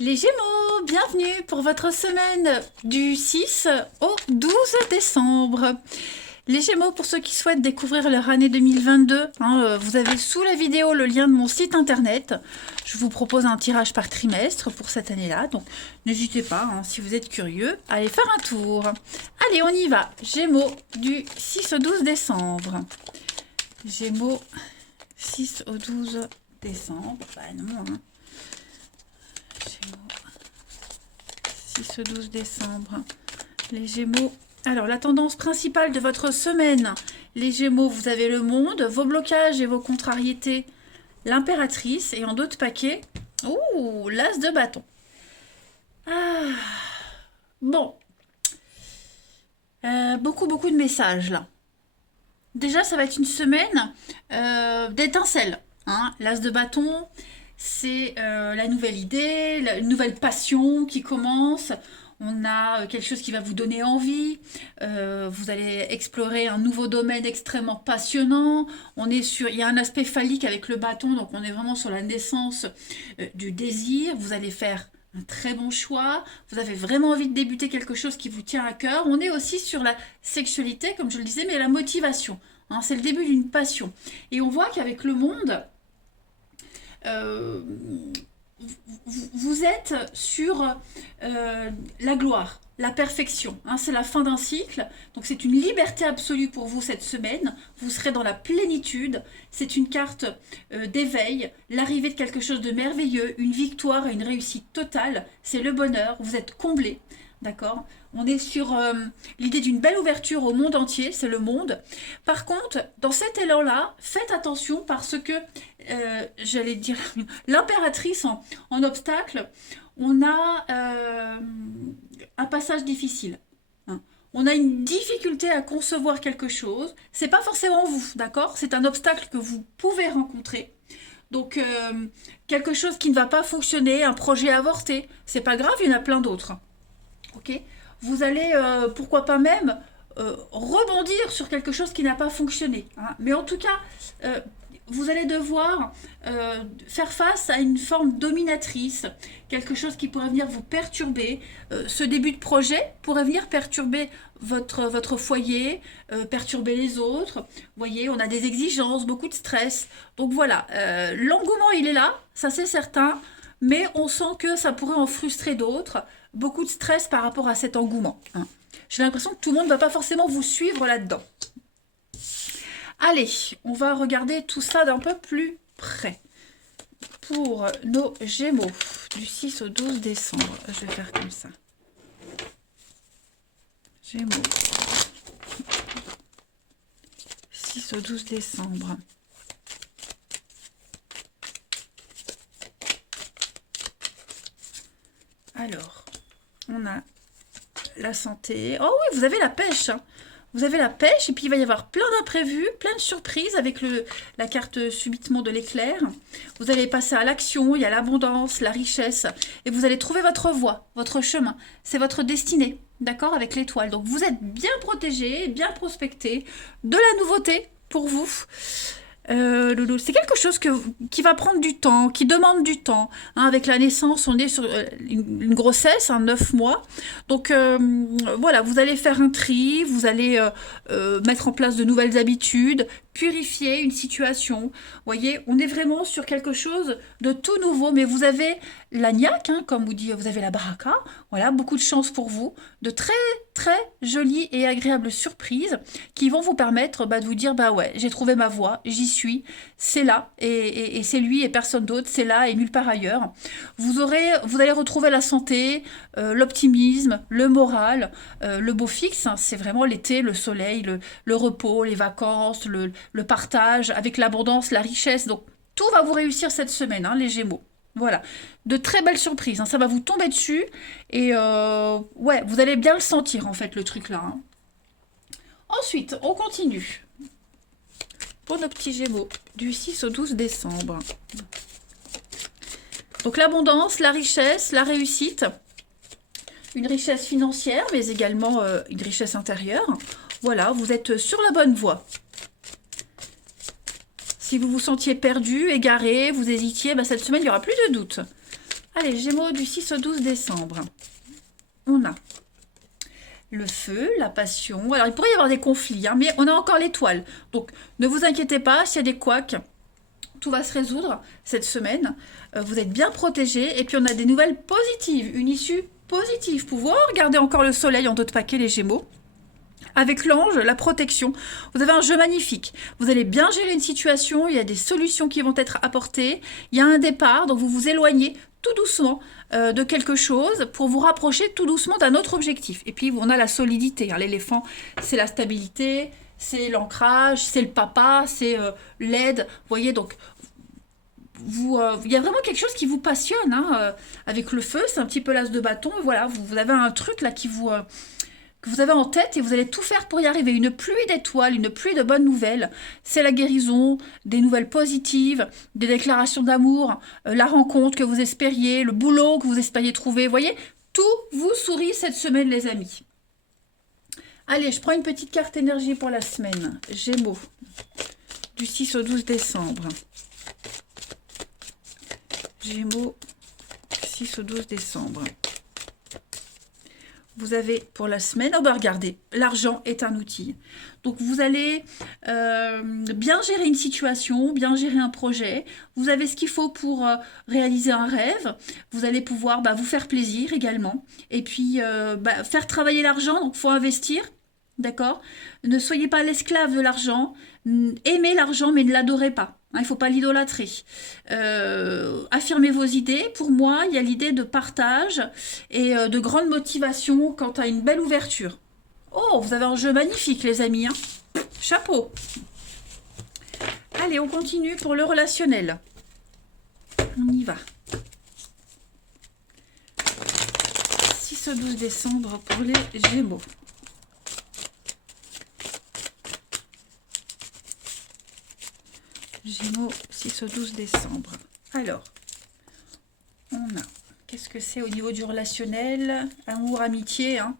Les Gémeaux, bienvenue pour votre semaine du 6 au 12 décembre. Les Gémeaux, pour ceux qui souhaitent découvrir leur année 2022, vous avez sous la vidéo le lien de mon site internet. Je vous propose un tirage par trimestre pour cette année-là, donc n'hésitez pas, si vous êtes curieux, à aller faire un tour. Allez, on y va. Gémeaux du 6 au 12 décembre. Gémeaux 6 au 12 décembre. Bah non, Gémeaux 6 au 12 décembre. Les Gémeaux. Alors, la tendance principale de votre semaine, les Gémeaux, vous avez le monde, vos blocages et vos contrariétés, l'impératrice, et en d'autres paquets, ouh, l'as de bâton. Ah, bon, beaucoup de messages là. Déjà, ça va être une semaine d'étincelles. L'as de bâton, c'est la nouvelle idée, la nouvelle passion qui commence. On a quelque chose qui va vous donner envie. Vous allez explorer un nouveau domaine extrêmement passionnant. Il y a un aspect phallique avec le bâton, donc on est vraiment sur la naissance du désir. Vous allez faire un très bon choix. Vous avez vraiment envie de débuter quelque chose qui vous tient à cœur. On est aussi sur la sexualité, comme je le disais, mais la motivation. C'est le début d'une passion. Et on voit qu'avec le monde, euh, vous êtes sur la gloire, la perfection. C'est la fin d'un cycle, donc c'est une liberté absolue pour vous cette semaine. Vous serez dans la plénitude. C'est une carte d'éveil, l'arrivée de quelque chose de merveilleux, une victoire et une réussite totale. C'est le bonheur, vous êtes comblé. D'accord. On est sur l'idée d'une belle ouverture au monde entier, c'est le monde. Par contre, dans cet élan-là, faites attention parce que, j'allais dire, l'impératrice en obstacle, on a un passage difficile. On a une difficulté à concevoir quelque chose. C'est pas forcément vous, d'accord? C'est un obstacle que vous pouvez rencontrer. Donc, quelque chose qui ne va pas fonctionner, un projet avorté, c'est pas grave, il y en a plein d'autres. Ok, vous allez, pourquoi pas même, rebondir sur quelque chose qui n'a pas fonctionné. Mais en tout cas, vous allez devoir faire face à une forme dominatrice, quelque chose qui pourrait venir vous perturber. Ce début de projet pourrait venir perturber votre foyer, perturber les autres. Vous voyez, on a des exigences, beaucoup de stress. Donc voilà, l'engouement, il est là, ça c'est certain, mais on sent que ça pourrait en frustrer d'autres. Beaucoup de stress par rapport à cet engouement. J'ai l'impression que tout le monde ne va pas forcément vous suivre là-dedans. Allez, on va regarder tout ça d'un peu plus près. Pour nos Gémeaux, du 6 au 12 décembre, je vais faire comme ça. Gémeaux, 6 au 12 décembre. Alors, on a la santé. Oh oui, vous avez la pêche. Vous avez la pêche et puis il va y avoir plein d'imprévus, plein de surprises avec la carte subitement de l'éclair. Vous allez passer à l'action, il y a l'abondance, la richesse et vous allez trouver votre voie, votre chemin. C'est votre destinée, d'accord, avec l'étoile. Donc vous êtes bien protégé, bien prospecté, de la nouveauté pour vous. C'est quelque chose qui va prendre du temps, qui demande du temps. Avec la naissance, on est sur une grossesse, 9 mois. Donc voilà, vous allez faire un tri, vous allez mettre en place de nouvelles habitudes, purifier une situation. Vous voyez, on est vraiment sur quelque chose de tout nouveau, mais vous avez la niaque, comme vous dit, vous avez la baraka. Voilà, beaucoup de chance pour vous, de très jolies et agréables surprises qui vont vous permettre de vous dire, bah ouais, j'ai trouvé ma voie, j'y suis, c'est là, et c'est lui et personne d'autre, c'est là et nulle part ailleurs. Vous allez retrouver la santé, l'optimisme, le moral, le beau fixe, c'est vraiment l'été, le soleil, le repos, les vacances, le partage, avec l'abondance, la richesse. Donc tout va vous réussir cette semaine, les Gémeaux. Voilà, de très belles surprises, ça va vous tomber dessus et ouais, vous allez bien le sentir en fait le truc là. Ensuite, on continue pour nos petits Gémeaux du 6 au 12 décembre. Donc l'abondance, la richesse, la réussite, une richesse financière mais également une richesse intérieure. Voilà, vous êtes sur la bonne voie. Si vous vous sentiez perdu, égaré, vous hésitiez, cette semaine, il n'y aura plus de doute. Allez, Gémeaux du 6 au 12 décembre. On a le feu, la passion. Alors, il pourrait y avoir des conflits, hein, mais on a encore l'étoile. Donc, ne vous inquiétez pas, s'il y a des couacs, tout va se résoudre cette semaine. Vous êtes bien protégés. Et puis, on a des nouvelles positives, une issue positive. Pouvoir regarder encore le soleil en d'autres paquets, les Gémeaux. Avec l'ange, la protection, vous avez un jeu magnifique. Vous allez bien gérer une situation, il y a des solutions qui vont être apportées, il y a un départ, donc vous vous éloignez tout doucement de quelque chose pour vous rapprocher tout doucement d'un autre objectif. Et puis on a la solidité, hein. L'éléphant, c'est la stabilité, c'est l'ancrage, c'est le papa, c'est l'aide. Vous voyez, donc il y a vraiment quelque chose qui vous passionne, hein, avec le feu, c'est un petit peu l'as de bâton. Et voilà, vous avez un truc là que vous avez en tête et vous allez tout faire pour y arriver. Une pluie d'étoiles, une pluie de bonnes nouvelles. C'est la guérison, des nouvelles positives, des déclarations d'amour, la rencontre que vous espériez, le boulot que vous espériez trouver. Vous voyez, tout vous sourit cette semaine, les amis. Allez, je prends une petite carte énergie pour la semaine. Gémeaux, du 6 au 12 décembre. Gémeaux, 6 au 12 décembre. Vous avez pour la semaine, oh bah regardez, l'argent est un outil. Donc vous allez bien gérer une situation, bien gérer un projet. Vous avez ce qu'il faut pour réaliser un rêve. Vous allez pouvoir vous faire plaisir également. Et puis faire travailler l'argent, donc il faut investir. D'accord? Ne soyez pas l'esclave de l'argent. Aimez l'argent, mais ne l'adorez pas. Il ne faut pas l'idolâtrer. Affirmez vos idées. Pour moi, il y a l'idée de partage et de grande motivation quant à une belle ouverture. Oh, vous avez un jeu magnifique, les amis, hein. Chapeau. Allez, on continue pour le relationnel. On y va. 6 au 12 décembre pour les Gémeaux. Gémeaux, 6 au 12 décembre. Alors, on a, qu'est-ce que c'est au niveau du relationnel? Amour, amitié, hein.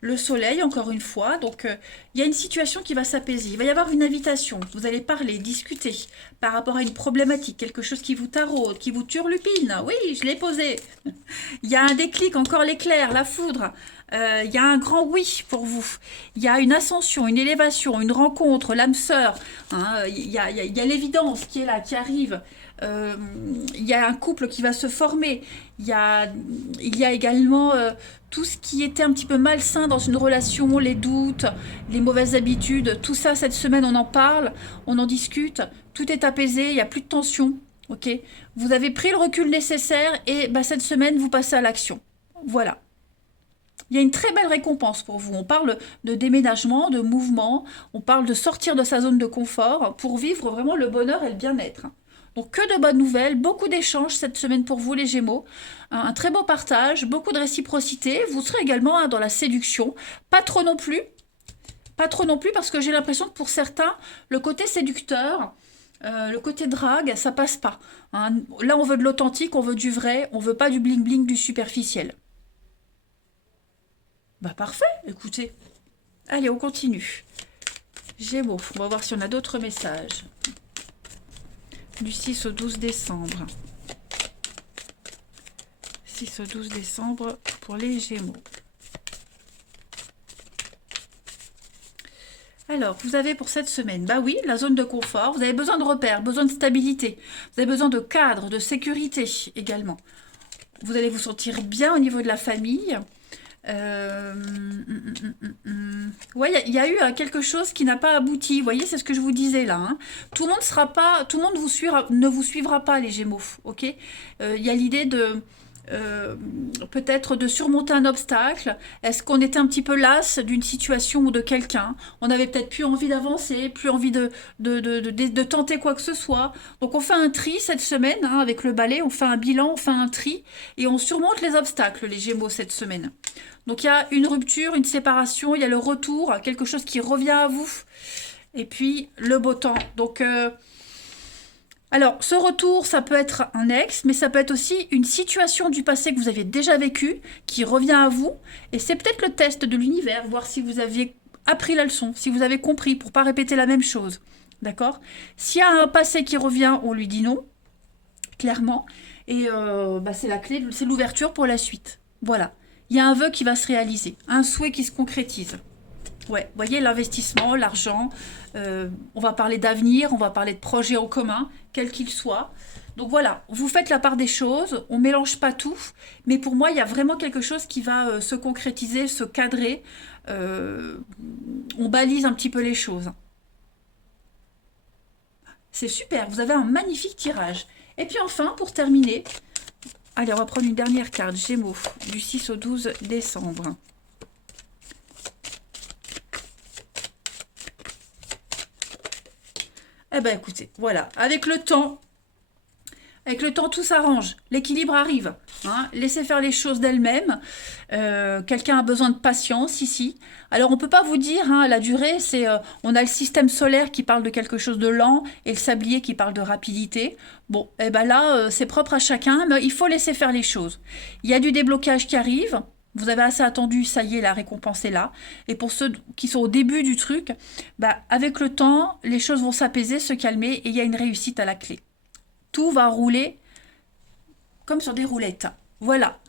Le soleil, encore une fois. Donc, il y a une situation qui va s'apaiser. Il va y avoir une invitation. Vous allez parler, discuter par rapport à une problématique, quelque chose qui vous taraude, qui vous turlupine. Oui, je l'ai posé. Il y a un déclic, encore l'éclair, la foudre. Il y a un grand oui pour vous. Il y a une ascension, une élévation, une rencontre, l'âme sœur. Hein. Il y a l'évidence qui est là, qui arrive. Il y a un couple qui va se former. Il y a également tout ce qui était un petit peu malsain dans une relation, les doutes, les mauvaises habitudes. Tout ça, cette semaine, on en parle, on en discute. Tout est apaisé, il n'y a plus de tension. Okay, vous avez pris le recul nécessaire et cette semaine, vous passez à l'action. Voilà. Il y a une très belle récompense pour vous. On parle de déménagement, de mouvement. On parle de sortir de sa zone de confort pour vivre vraiment le bonheur et le bien-être. Donc, que de bonnes nouvelles, beaucoup d'échanges cette semaine pour vous, les Gémeaux. Un très beau partage, beaucoup de réciprocité. Vous serez également dans la séduction. Pas trop non plus. Pas trop non plus parce que j'ai l'impression que pour certains, le côté séducteur, le côté drague, ça passe pas. Hein. Là, on veut de l'authentique, on veut du vrai, on veut pas du bling-bling, du superficiel. Parfait, écoutez. Allez, on continue. Gémeaux, on va voir si on a d'autres messages. Du 6 au 12 décembre. 6 au 12 décembre pour les Gémeaux. Alors, vous avez pour cette semaine, oui, la zone de confort. Vous avez besoin de repères, besoin de stabilité. Vous avez besoin de cadre, de sécurité également. Vous allez vous sentir bien au niveau de la famille. Ouais, il y a eu quelque chose qui n'a pas abouti. Vous voyez, c'est ce que je vous disais là. Hein. Tout le monde ne vous suivra pas, les Gémeaux. Ok, il y a l'idée de peut-être de surmonter un obstacle. Est-ce qu'on était un petit peu las d'une situation ou de quelqu'un? On avait peut-être plus envie d'avancer, plus envie de tenter quoi que ce soit. Donc on fait un tri cette semaine, hein, avec le balai, on fait un bilan, on fait un tri et on surmonte les obstacles, les Gémeaux, cette semaine. Donc il y a une rupture, une séparation, il y a le retour, quelque chose qui revient à vous. Et puis le beau temps. Donc alors, ce retour, ça peut être un ex, mais ça peut être aussi une situation du passé que vous aviez déjà vécue, qui revient à vous. Et c'est peut-être le test de l'univers, voir si vous aviez appris la leçon, si vous avez compris, pour ne pas répéter la même chose. D'accord? S'il y a un passé qui revient, on lui dit non, clairement. Et c'est la clé, c'est l'ouverture pour la suite. Voilà. Il y a un vœu qui va se réaliser, un souhait qui se concrétise. Ouais, vous voyez, l'investissement, l'argent, on va parler d'avenir, on va parler de projets en commun, quel qu'il soit. Donc voilà, vous faites la part des choses, on mélange pas tout, mais pour moi, il y a vraiment quelque chose qui va se concrétiser, se cadrer. Euh, on balise un petit peu les choses. C'est super, vous avez un magnifique tirage. Et puis enfin, pour terminer, allez, on va prendre une dernière carte, Gémeaux, du 6 au 12 décembre. Eh ben écoutez, voilà, avec le temps tout s'arrange, l'équilibre arrive. Hein, laissez faire les choses d'elles-mêmes. Quelqu'un a besoin de patience ici. Alors on peut pas vous dire, hein, la durée, c'est on a le système solaire qui parle de quelque chose de lent et le sablier qui parle de rapidité. Bon, eh ben là, c'est propre à chacun, mais il faut laisser faire les choses. Il y a du déblocage qui arrive. Vous avez assez attendu, ça y est, la récompense est là. Et pour ceux qui sont au début du truc, bah, avec le temps, les choses vont s'apaiser, se calmer et il y a une réussite à la clé. Tout va rouler comme sur des roulettes. Voilà.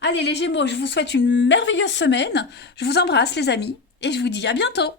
Allez les Gémeaux, je vous souhaite une merveilleuse semaine. Je vous embrasse les amis et je vous dis à bientôt.